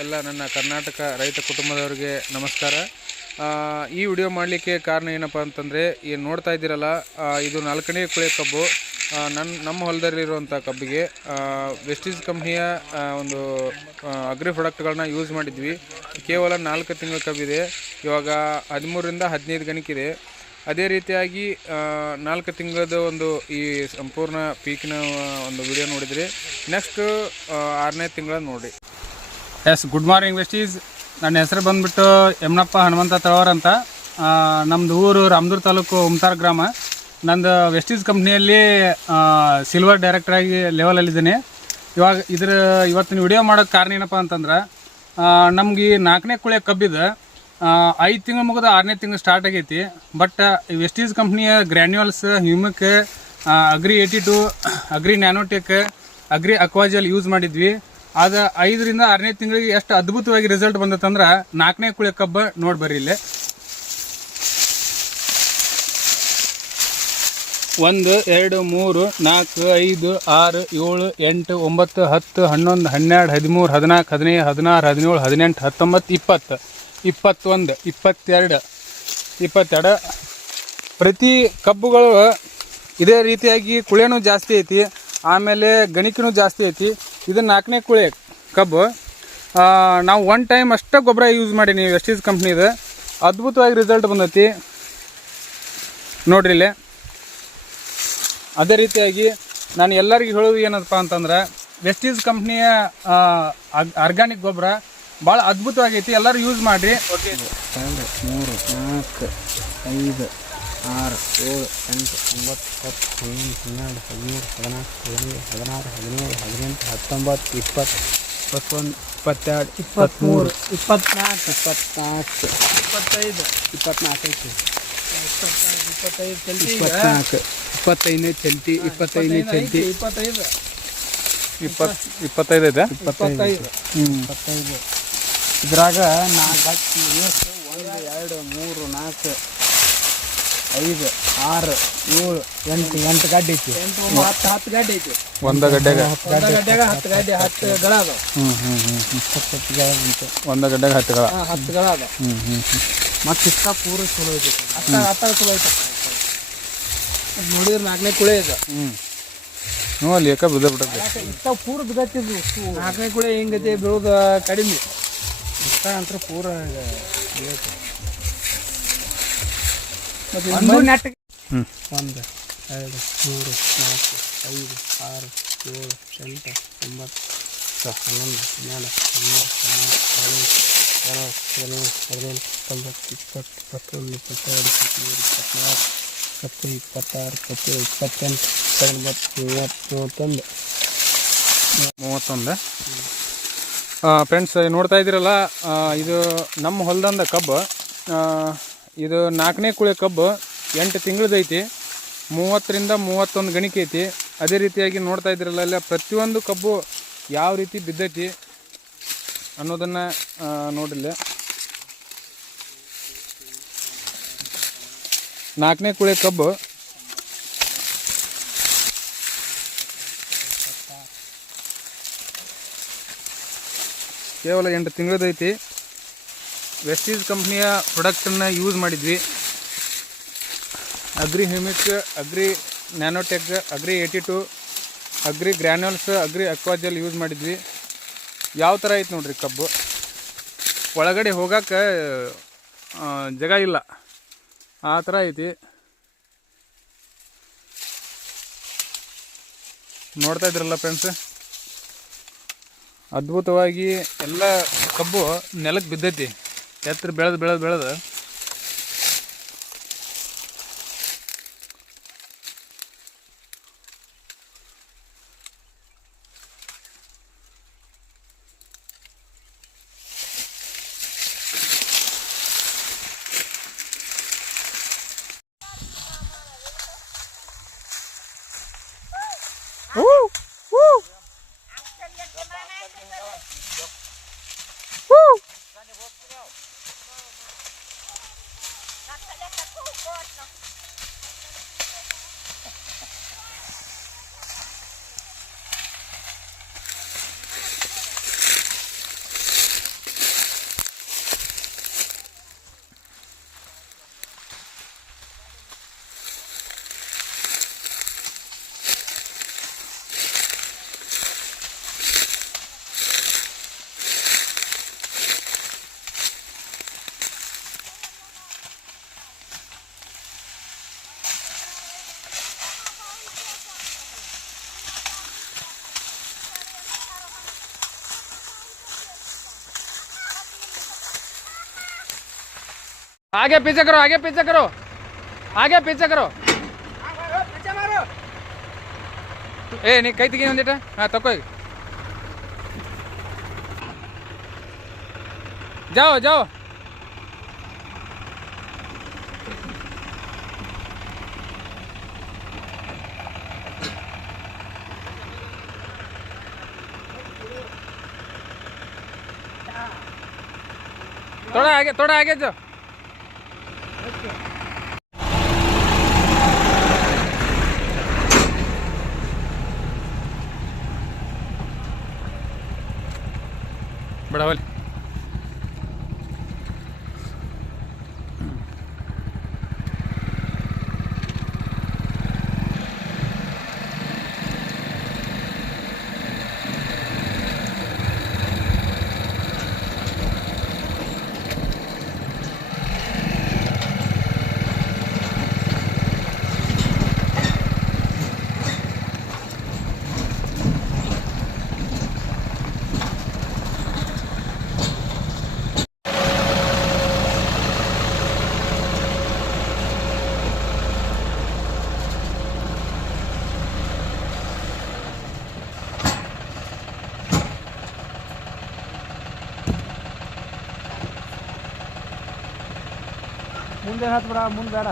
ಎಲ್ಲ ನನ್ನ ಕರ್ನಾಟಕ ರೈತ ಕುಟುಂಬದವರಿಗೆ ನಮಸ್ಕಾರ. ಈ ವಿಡಿಯೋ ಮಾಡಲಿಕ್ಕೆ ಕಾರಣ ಏನಪ್ಪ ಅಂತಂದರೆ, ಏನು ನೋಡ್ತಾ ಇದ್ದೀರಲ್ಲ ಇದು ನಾಲ್ಕನೇ ಕುಳೆ ಕಬ್ಬು. ನನ್ನ ನಮ್ಮ ಹೊಲದಲ್ಲಿರುವಂಥ ಕಬ್ಬಿಗೆ ವೆಸ್ಟೀಸ್ ಕಂಪ್ನಿಯ ಒಂದು ಅಗ್ರಿ ಪ್ರಾಡಕ್ಟ್ಗಳನ್ನ ಯೂಸ್ ಮಾಡಿದ್ವಿ. ಕೇವಲ ನಾಲ್ಕು ತಿಂಗಳ ಕಬ್ಬಿದೆ. ಇವಾಗ ಹದಿಮೂರರಿಂದ ಹದಿನೈದು ಗಣಕಿದೆ. ಅದೇ ರೀತಿಯಾಗಿ ನಾಲ್ಕು ತಿಂಗಳದ ಒಂದು ಈ ಸಂಪೂರ್ಣ ಪೀಕಿನ ಒಂದು ವಿಡಿಯೋ ನೋಡಿದ್ರಿ ನೆಕ್ಸ್ಟ್ ಆರನೇ ತಿಂಗಳ ನೋಡಿ. Yes, good morning Vestees. ನನ್ನ ಹೆಸರು ಬಂದ್ಬಿಟ್ಟು ಯಮನಪ್ಪ ಹನುಮಂತ ತಳವಾರ್ ಅಂತ. ನಮ್ಮದು ಊರು ರಾಮದೂರ್ ತಾಲೂಕು ಉಮ್ತಾರ್ ಗ್ರಾಮ. ನಂದು ವೆಸ್ಟೀಸ್ ಕಂಪ್ನಿಯಲ್ಲಿ ಸಿಲ್ವರ್ ಡೈರೆಕ್ಟ್ರಾಗಿ ಲೆವೆಲಲ್ಲಿದ್ದೀನಿ ಇವಾಗ ಇದ್ರ, ಇವತ್ತಿನ ವಿಡಿಯೋ ಮಾಡೋಕ್ಕೆ ಕಾರಣ ಏನಪ್ಪ ಅಂತಂದ್ರೆ ನಮ್ಗೆ ಈ ನಾಲ್ಕನೇ ಕುಳೆ ಕಬ್ಬಿದೆ ಐದು ತಿಂಗಳು ಮುಗಿದ ಆರನೇ ತಿಂಗಳು ಸ್ಟಾರ್ಟ್ ಆಗೈತಿ. But ವೆಸ್ಟೀಸ್ ಕಂಪ್ನಿಯ granules humic agri eighty two agri nanotech agri Aquajal use ಮಾಡಿದ್ವಿ. ಆದ ಐದರಿಂದ ಆರನೇ ತಿಂಗಳಿಗೆ ಎಷ್ಟು ಅದ್ಭುತವಾಗಿ ರಿಸಲ್ಟ್ ಬಂದತ್ತಂದ್ರೆ ನಾಲ್ಕನೇ ಕುಳೆ ಕಬ್ಬ ನೋಡಿ ಬರ್ರಿ ಇಲ್ಲಿ. ಒಂದು, ಎರಡು, ಮೂರು, ನಾಲ್ಕು, ಐದು, ಆರು, ಏಳು, ಎಂಟು, ಒಂಬತ್ತು, ಹತ್ತು, ಹನ್ನೊಂದು, ಹನ್ನೆರಡು, ಹದಿಮೂರು, ಹದಿನಾಲ್ಕು, ಹದಿನೈದು, ಹದಿನಾರು, ಹದಿನೇಳು, ಹದಿನೆಂಟು, ಹತ್ತೊಂಬತ್ತು, ಇಪ್ಪತ್ತು. ಇಪ್ಪತ್ತೊಂದು, ಇಪ್ಪತ್ತೆರಡು ಇಪ್ಪತ್ತೆರಡು. ಪ್ರತಿ ಕಬ್ಬುಗಳು ಇದೇ ರೀತಿಯಾಗಿ ಕುಳೆನೂ ಜಾಸ್ತಿ ಐತಿ, ಆಮೇಲೆ ಗಣಿಕೆನೂ ಜಾಸ್ತಿ ಐತಿ. ಇದು ನಾಲ್ಕನೇ ಕುಳಿ ಕಬ್ಬು. ನಾವು ಒನ್ ಟೈಮ್ ಅಷ್ಟೇ ಗೊಬ್ಬರ ಯೂಸ್ ಮಾಡೀನಿ ವೆಸ್ಟೀಸ್ ಕಂಪ್ನಿದು ಅದ್ಭುತವಾಗಿ ರಿಸಲ್ಟ್ ಬಂದೈತಿ. ನೋಡ್ರಿ ಅದೇ ರೀತಿಯಾಗಿ ನಾನು ಎಲ್ಲರಿಗೂ ಹೇಳೋದು ಏನಪ್ಪ ಅಂತಂದ್ರೆ ವೆಸ್ಟೀಸ್ ಕಂಪ್ನಿಯ ಆರ್ಗ್ಯಾನಿಕ್ ಗೊಬ್ಬರ ಭಾಳ ಅದ್ಭುತವಾಗೈತಿ ಎಲ್ಲರೂ ಯೂಸ್ ಮಾಡಿರಿ. ಓಕೆ ಮೂರು, ನಾಲ್ಕು, ಐದು. ಆರು ಏಳು ಎಂಟು ಒಂಬತ್ತು ಹತ್ತು ಹನ್ನೊಂದು ಹನ್ನೆರಡು ಹದಿಮೂರು ಹದಿನಾಲ್ಕು ಹದಿನೈದು ಹದಿನಾರು ಹದಿನೇಳು ಹದಿನೆಂಟು ಹತ್ತೊಂಬತ್ತು ಇಪ್ಪತ್ತು ಇಪ್ಪತ್ತೊಂದು ಇಪ್ಪತ್ತೆರಡು ಇಪ್ಪತ್ತ್ಮೂರು ಇಪ್ಪತ್ನಾಲ್ಕು ಇಪ್ಪತ್ನಾಲ್ಕು ಇಪ್ಪತ್ತೈದು. ಇಪ್ಪತ್ನಾಲ್ಕು ಐತಿ. ಇಪ್ಪತ್ತೈದು ಚಲ್ತಿ ಇಪ್ಪತ್ನಾಲ್ಕು ಇಪ್ಪತ್ತೈದನೇ ಚಲ್ತಿ ಇಪ್ಪತ್ತೈದನೇ ಚಲ್ತಿ. ಇಪ್ಪತ್ತೈದು. ಇಪ್ಪತ್ತು ಇಪ್ಪತ್ತೈದು ಇದೆ? ಇಪ್ಪತ್ತೈದು ಹ್ಞೂ ಇಪ್ಪತ್ತೈದು. ಇದ್ರಾಗ ನಾಲ್ಕು ಒಂದು ಎರಡು ಮೂರು ನಾಲ್ಕು ಐದು ಆರು ಏಳು ಎಂಟು ಎಂಟು ಗಡ್ಡೆ ಐತಿ. ಎಂಟು ಹತ್ತು ಹತ್ತು ಗಾಡಿ ಐತಿ. ಒಂದ ಗಡ್ಡೆ ಹತ್ತು ಗಡ್ಡೆ ಹತ್ತು ಗಡ್ಡೆ ಹತ್ತು ಗಳ ಅದಾವ. ಹ್ಮ್ ಹ್ಮ್ ಇಪ್ಪತ್ತು ಗಳ ಒಂದ ಗಡ್ಡೆಗೆ ಹತ್ತುಗಳ ಹಾ, ಹತ್ತು ಗಳ ಅದಾವ. ಹ್ಮ್ ಹ್ಮ್ ಮತ್ತು ಇಷ್ಟ ಪೂರ ಚಲೋ ಐತಿ. ಹತ್ತ ಹತ್ತ ಚಲೋ ಐತಿ. ನೋಡಿದ್ರೆ ನಾಲ್ಕನೇ ಕುಳೆ ಇದೆ. ಹ್ಮ್. ಹ್ಞೂ ಅಲ್ಲಿ ಯಾಕೆ ಬಿದ್ದ ಬಿಟ್ಟದೆ ಇಷ್ಟ ಪೂರ ಬಿದ್ದತ್ತಿದ್ವು ನಾಲ್ಕನೇ ಕುಳೆ ಹಿಂಗೈತಿ ಬೀಳೋದು ಕಡಿಮೆ. ಇಷ್ಟ ಅಂತ ಪೂರ ಒಂದು ಎರಡು ಮೂರು ನಾಲ್ಕು ಐದು ಆರು ಏಳು ಎಂಟು ಒಂಬತ್ತು ಹನ್ನೊಂದು ಹನ್ನೆರಡು ಹದಿಮೂರು ಹದಿನಾಲ್ಕು ಹದಿನೈದು ಹದಿನೇಳು ಹದಿನೇಳು ಹತ್ತೊಂಬತ್ತು ಇಪ್ಪತ್ತು ಇಪ್ಪತ್ತೊಂದು ಇಪ್ಪತ್ತೆರಡು ಇಪ್ಪತ್ತ್ಮೂರು ಇಪ್ಪತ್ತ್ನಾಲ್ಕು ಇಪ್ಪತ್ತು ಇಪ್ಪತ್ತಾರು ಇಪ್ಪತ್ತೇಳು ಇಪ್ಪತ್ತೆಂಟು ಇಪ್ಪತ್ತೊಂಬತ್ತು ಮೂವತ್ತು ಮೂವತ್ತೊಂದು. ಮೂವತ್ತೊಂದು. ಫ್ರೆಂಡ್ಸ್ ನೋಡ್ತಾ ಇದ್ದೀರಲ್ಲ ಇದು ನಮ್ಮ ಹೊಲದಂದ ಕಬ್ಬು. ಇದು ನಾಲ್ಕನೇ ಕುಳಿ ಕಬ್ಬು ಎಂಟು ತಿಂಗಳದೈತಿ. ಮೂವತ್ತರಿಂದ ಮೂವತ್ತೊಂದು ಗಣಿಕೆ ಐತಿ. ಅದೇ ರೀತಿಯಾಗಿ ನೋಡ್ತಾ ಇದ್ರಲ್ಲ ಅಲ್ಲ ಪ್ರತಿಯೊಂದು ಕಬ್ಬು ಯಾವ ರೀತಿ ಬಿದ್ದೈತಿ ಅನ್ನೋದನ್ನು ನೋಡಿಲ್ಲ. ನಾಲ್ಕನೇ ಕುಳಿ ಕಬ್ಬು ಕೇವಲ ಎಂಟು ತಿಂಗಳದೈತಿ. ವೆಸ್ಟೀಸ್ ಕಂಪ್ನಿಯ ಪ್ರಾಡಕ್ಟನ್ನು ಯೂಸ್ ಮಾಡಿದ್ವಿ. Agri humic agri nanotech agri eighty two agri granules agri Aquajal use ಮಾಡಿದ್ವಿ. ಯಾವ ಥರ ಐತೆ ನೋಡ್ರಿ ಕಬ್ಬು? ಒಳಗಡೆ ಹೋಗಕ್ಕೆ ಜಾಗ ಇಲ್ಲ. ಆ ಥರ ಐತಿ. ನೋಡ್ತಾ ಇದ್ರಲ್ಲ ಫ್ರೆಂಡ್ಸ್ ಅದ್ಭುತವಾಗಿ ಎಲ್ಲ ಕಬ್ಬು ನೆಲಕ್ಕೆ ಬಿದ್ದೈತಿ. ಎತ್ತರ ಬೆಳೆದು ಬೆಳೆದು ಬೆಳೆದು आगे पीछे करो, आगे पीछे करो। आगे पीछे करो। ए, नहीं कई थी तो बेटा। हाँ तो कोई। जाओ जाओ। थोड़ा आगे थोड़ा आगे जाओ। Ahora vale. ಮುಂದೆ ಹತ್ತು ಬಿಡ ಮುಂದೆ ಬೇಡ.